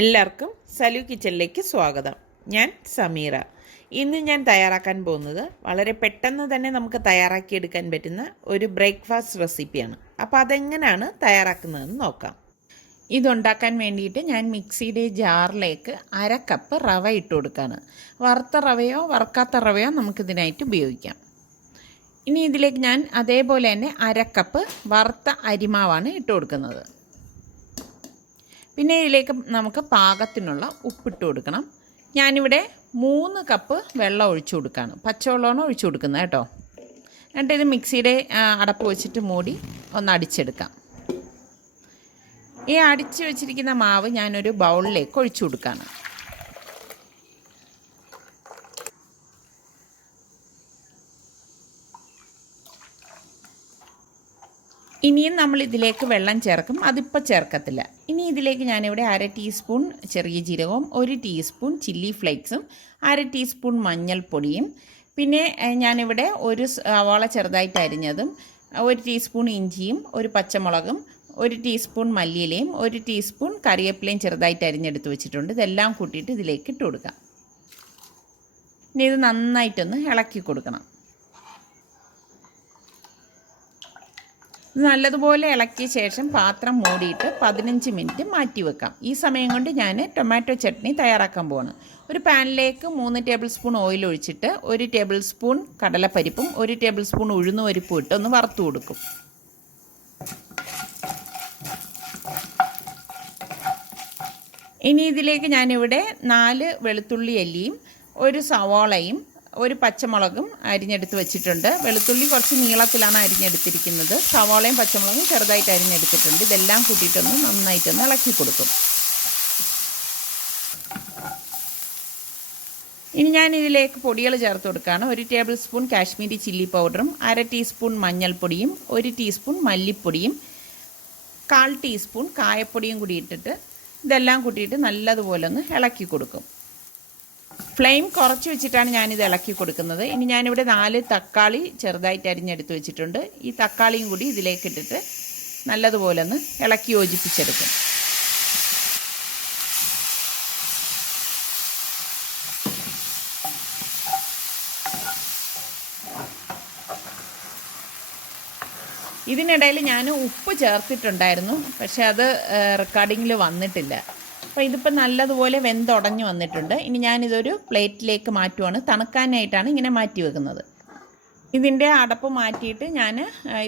എല്ലാവർക്കും സലു കിച്ചണിലേക്ക് സ്വാഗതം. ഞാൻ സമീറ. ഇന്ന് ഞാൻ തയ്യാറാക്കാൻ പോകുന്നത് വളരെ പെട്ടെന്ന് തന്നെ നമുക്ക് തയ്യാറാക്കിയെടുക്കാൻ പറ്റുന്ന ഒരു ബ്രേക്ക്ഫാസ്റ്റ് റെസിപ്പിയാണ്. അപ്പോൾ അതെങ്ങനെയാണ് തയ്യാറാക്കുന്നതെന്ന് നോക്കാം. ഇതുണ്ടാക്കാൻ വേണ്ടിയിട്ട് ഞാൻ മിക്സിയുടെ ജാറിലേക്ക് 1/2 കപ്പ് റവ ഇട്ട് കൊടുക്കുകയാണ്. വറുത്ത റവയോ വറുക്കാത്ത റവയോ നമുക്കിതിനായിട്ട് ഉപയോഗിക്കാം. ഇനി ഇതിലേക്ക് ഞാൻ അതേപോലെ തന്നെ 1/2 കപ്പ് വറുത്ത അരിമാവാണ് ഇട്ട് കൊടുക്കുന്നത്. പിന്നെ ഇതിലേക്ക് നമുക്ക് പാകത്തിനുള്ള ഉപ്പിട്ട് കൊടുക്കണം. ഞാനിവിടെ 3 കപ്പ് വെള്ളം ഒഴിച്ചു കൊടുക്കുകയാണ്. പച്ചവെള്ളമാണ് ഒഴിച്ചു കൊടുക്കുന്നത് കേട്ടോ. എന്നിട്ട് ഇത് മിക്സിയുടെ അടപ്പ് വെച്ചിട്ട് മൂടി ഒന്ന് അടിച്ചെടുക്കാം. ഈ അടിച്ച് വെച്ചിരിക്കുന്ന മാവ് ഞാനൊരു ബൗളിലേക്ക് ഒഴിച്ചു കൊടുക്കുകയാണ്. ഇനിയും നമ്മൾ ഇതിലേക്ക് വെള്ളം ചേർക്കും, അതിപ്പോൾ ചേർക്കത്തില്ല. ഇനി ഇതിലേക്ക് ഞാനിവിടെ 1/2 ടീസ്പൂൺ ചെറിയ ജീരകവും 1 ടീസ്പൂൺ ചില്ലി ഫ്ലേക്സും 1/2 ടീസ്പൂൺ മഞ്ഞൾപ്പൊടിയും പിന്നെ ഞാനിവിടെ ഒരു സവാള ചെറുതായിട്ട് അരിഞ്ഞതും 1 ടീസ്പൂൺ ഇഞ്ചിയും 1 പച്ചമുളകും 1 ടീസ്പൂൺ മല്ലിയിലയും 1 ടീസ്പൂൺ കറിവേപ്പിലയും ചെറുതായിട്ട് അരിഞ്ഞെടുത്ത് വെച്ചിട്ടുണ്ട്. ഇതെല്ലാം കൂട്ടിയിട്ട് ഇതിലേക്ക് ഇട്ട് കൊടുക്കാം. ഇനി ഇത് നന്നായിട്ടൊന്ന് ഇളക്കി കൊടുക്കണം. നല്ലതുപോലെ ഇളക്കിയ ശേഷം പാത്രം മൂടിയിട്ട് 15 മിനിറ്റ് മാറ്റി വെക്കാം. ഈ സമയം കൊണ്ട് ഞാൻ ടൊമാറ്റോ ചട്നി തയ്യാറാക്കാൻ പോവാണ്. ഒരു പാനിലേക്ക് 3 ടേബിൾ സ്പൂൺ ഓയിൽ ഒഴിച്ചിട്ട് 1 ടേബിൾ സ്പൂൺ കടലപ്പരിപ്പും 1 ടേബിൾ സ്പൂൺ ഉഴുന്നുപരിപ്പും ഇട്ട് ഒന്ന് വറുത്ത് കൊടുക്കും. ഇനി ഇതിലേക്ക് ഞാനിവിടെ 4 വെളുത്തുള്ളി അല്ലിയും 1 സവാളയും 1 പച്ചമുളകും അരിഞ്ഞെടുത്ത് വെച്ചിട്ടുണ്ട്. വെളുത്തുള്ളി കുറച്ച് നീളത്തിലാണ് അരിഞ്ഞെടുത്തിരിക്കുന്നത്. സവാളയും പച്ചമുളകും ചെറുതായിട്ട് അരിഞ്ഞെടുത്തിട്ടുണ്ട്. ഇതെല്ലാം കൂട്ടിയിട്ടൊന്ന് നന്നായിട്ടൊന്ന് ഇളക്കി കൊടുക്കും. ഇനി ഞാൻ ഇതിലേക്ക് പൊടികൾ ചേർത്ത് കൊടുക്കുകയാണ്. 1 ടേബിൾ സ്പൂൺ കാശ്മീരി ചില്ലി പൗഡറും 1/2 ടീസ്പൂൺ മഞ്ഞൾപ്പൊടിയും 1 ടീസ്പൂൺ മല്ലിപ്പൊടിയും 1/4 ടീസ്പൂൺ കായപ്പൊടിയും കൂടി ഇട്ടിട്ട് ഇതെല്ലാം കൂട്ടിയിട്ട് നല്ലതുപോലെ ഒന്ന് ഇളക്കി കൊടുക്കും. ഫ്ലെയിം കുറച്ച് വെച്ചിട്ടാണ് ഞാനിത് ഇളക്കി കൊടുക്കുന്നത്. ഇനി ഞാനിവിടെ 4 തക്കാളി ചെറുതായിട്ട് അരിഞ്ഞെടുത്ത് വെച്ചിട്ടുണ്ട്. ഈ തക്കാളിയും കൂടി ഇതിലേക്ക് ഇട്ടിട്ട് നല്ലതുപോലെ ഒന്ന് ഇളക്കി യോജിപ്പിച്ചെടുക്കും. ഇതിനിടയിൽ ഞാൻ ഉപ്പ് ചേർത്തിട്ടുണ്ടായിരുന്നു, പക്ഷെ അത് റെക്കോർഡിങ്ങിൽ വന്നിട്ടില്ല. അപ്പോൾ ഇതിപ്പോൾ നല്ലതുപോലെ വെന്തുടഞ്ഞ് വന്നിട്ടുണ്ട്. ഇനി ഞാനിതൊരു പ്ലേറ്റിലേക്ക് മാറ്റുവാണ്. തണുക്കാനായിട്ടാണ് ഇങ്ങനെ മാറ്റി വെക്കുന്നത്. ഇതിൻ്റെ അടപ്പ് മാറ്റിയിട്ട് ഞാൻ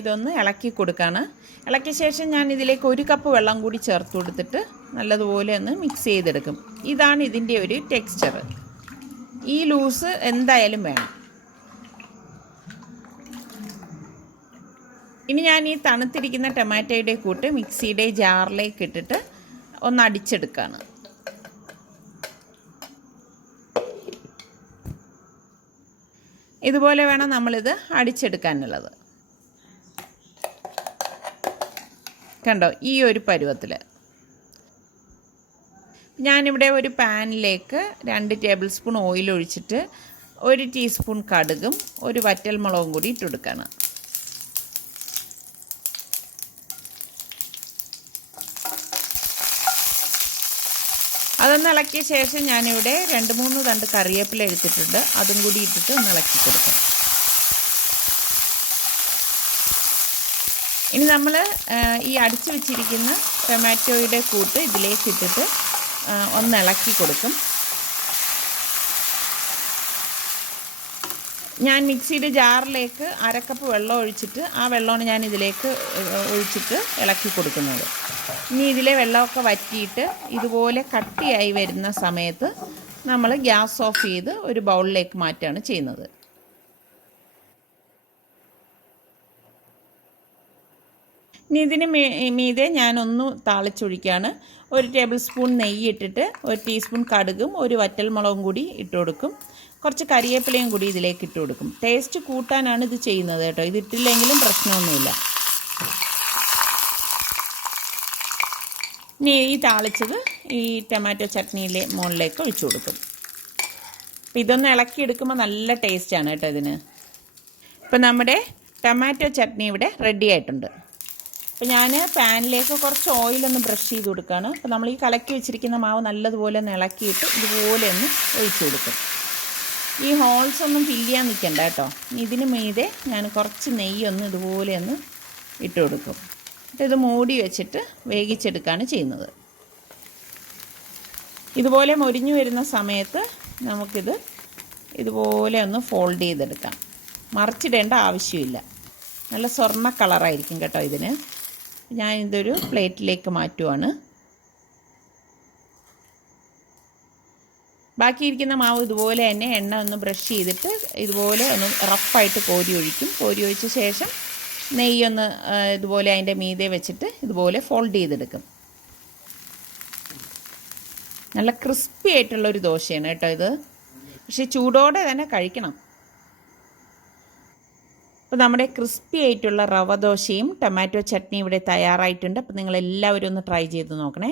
ഇതൊന്ന് ഇളക്കി കൊടുക്കുകയാണ്. ഇളക്കിയ ശേഷം ഞാൻ ഇതിലേക്ക് 1 കപ്പ് വെള്ളം കൂടി ചേർത്ത് കൊടുത്തിട്ട് നല്ലതുപോലെ ഒന്ന് മിക്സ് ചെയ്തെടുക്കും. ഇതാണ് ഇതിൻ്റെ ഒരു ടെക്സ്ചർ. ഈ ലൂസ് എന്തായാലും വേണം. ഇനി ഞാൻ ഈ തണുത്തിരിക്കുന്ന ടൊമാറ്റോയുടെ കൂട്ട് മിക്സിയുടെ ജാറിലേക്ക് ഇട്ടിട്ട് ഒന്ന് അടിച്ചെടുക്കുകയാണ്. ഇതുപോലെ വേണം നമ്മളിത് അടിച്ചെടുക്കാനുള്ളത്. കണ്ടോ, ഈ ഒരു പരുവത്തിൽ. ഞാനിവിടെ ഒരു പാനിലേക്ക് 2 ടേബിൾ സ്പൂൺ ഓയിൽ ഒഴിച്ചിട്ട് 1 ടീസ്പൂൺ കടുകും 1 വറ്റൽമുളകും കൂടി ഇട്ട് കൊടുക്കുകയാണ്. അതൊന്ന് ഇളക്കിയ ശേഷം ഞാനിവിടെ 2-3 തണ്ട് കറിവേപ്പില എടുത്തിട്ടുണ്ട്. അതും കൂടി ഇട്ടിട്ട് ഒന്ന് ഇളക്കി കൊടുക്കാം. ഇനി നമ്മൾ ഈ അടിച്ചു വെച്ചിരിക്കുന്ന ടൊമാറ്റോയുടെ കൂട്ട് ഇതിലേക്ക് ഇട്ടിട്ട് ഒന്ന് ഇളക്കി കൊടുക്കും. ഞാൻ മിക്സിയുടെ ജാറിലേക്ക് 1/2 കപ്പ് വെള്ളം ഒഴിച്ചിട്ട് ആ വെള്ളമാണ് ഞാൻ ഇതിലേക്ക് ഒഴിച്ചിട്ട് ഇളക്കി കൊടുക്കുന്നത്. ഇനി ഇതിലെ വെള്ളമൊക്കെ വറ്റിയിട്ട് ഇതുപോലെ കട്ടിയായി വരുന്ന സമയത്ത് നമ്മൾ ഗ്യാസ് ഓഫ് ചെയ്ത് ഒരു ബൗളിലേക്ക് മാറ്റുകയാണ് ചെയ്യുന്നത്. ഇനി ഇതിന് മീതെ ഞാനൊന്ന് താളിച്ചൊഴിക്കുകയാണ്. 1 ടേബിൾ സ്പൂൺ നെയ്യ് ഇട്ടിട്ട് 1 ടീസ്പൂൺ കടുകും 1 വറ്റൽമുളകും കൂടി ഇട്ട് കൊടുക്കും. കുറച്ച് കരിവേപ്പിലയും കൂടി ഇതിലേക്ക് ഇട്ട് കൊടുക്കും. ടേസ്റ്റ് കൂട്ടാനാണ് ഇത് ചെയ്യുന്നത് കേട്ടോ. ഇതിട്ടില്ലെങ്കിലും പ്രശ്നമൊന്നുമില്ല. ഇനി ഈ താളിച്ചത് ഈ ടൊമാറ്റോ ചട്നിയിലെ മുകളിലേക്ക് ഒഴിച്ചു കൊടുക്കും. അപ്പം ഇതൊന്ന് ഇളക്കിയെടുക്കുമ്പോൾ നല്ല ടേസ്റ്റാണ് കേട്ടോ ഇതിന്. ഇപ്പം നമ്മുടെ ടൊമാറ്റോ ചട്നി ഇവിടെ റെഡി ആയിട്ടുണ്ട്. അപ്പോൾ ഞാൻ പാനിലേക്ക് കുറച്ച് ഓയിലൊന്ന് ബ്രഷ് ചെയ്ത് കൊടുക്കുകയാണ്. അപ്പോൾ നമ്മൾ ഈ കലക്കി വെച്ചിരിക്കുന്ന മാവ് നല്ലതുപോലെ ഒന്ന് ഇളക്കിയിട്ട് ഇതുപോലെ ഒന്ന് ഒഴിച്ചു കൊടുക്കും. ഈ ഹോൾസ് ഒന്നും ഫില്ല് ചെയ്യാൻ നിൽക്കണ്ട കേട്ടോ. ഇതിന് മീതെ ഞാൻ കുറച്ച് നെയ്യൊന്ന് ഇതുപോലെ ഒന്ന് ഇട്ട് കൊടുക്കും. എന്നിട്ട് ഇത് മൂടി വെച്ചിട്ട് വേവിച്ചെടുക്കുകയാണ് ചെയ്യുന്നത്. ഇതുപോലെ മൊരിഞ്ഞു വരുന്ന സമയത്ത് നമുക്കിത് ഇതുപോലെ ഒന്ന് ഫോൾഡ് ചെയ്തെടുക്കാം. മറിച്ചിടേണ്ട ആവശ്യമില്ല. നല്ല സ്വർണ്ണ കളറായിരിക്കും കേട്ടോ ഇതിന്. ഞാൻ ഇതൊരു പ്ലേറ്റിലേക്ക് മാറ്റുവാണ്. ബാക്കിയിരിക്കുന്ന മാവ് ഇതുപോലെ തന്നെ എണ്ണ ഒന്ന് ബ്രഷ് ചെയ്തിട്ട് ഇതുപോലെ ഒന്ന് റഫായിട്ട് കോരി ഒഴിക്കും. കോരി ഒഴിച്ച ശേഷം നെയ്യൊന്ന് ഇതുപോലെ അതിൻ്റെ മീതെ വെച്ചിട്ട് ഇതുപോലെ ഫോൾഡ് ചെയ്തെടുക്കും. നല്ല ക്രിസ്പി ആയിട്ടുള്ളൊരു ദോശയാണ് കേട്ടോ ഇത്. പക്ഷേ ചൂടോടെ തന്നെ കഴിക്കണം. അപ്പോൾ നമ്മുടെ ക്രിസ്പി ആയിട്ടുള്ള റവ ദോശയും ടൊമാറ്റോ ചട്നിയും ഇവിടെ തയ്യാറായിട്ടുണ്ട്. അപ്പോൾ നിങ്ങളെല്ലാവരും ഒന്ന് ട്രൈ ചെയ്ത് നോക്കണേ.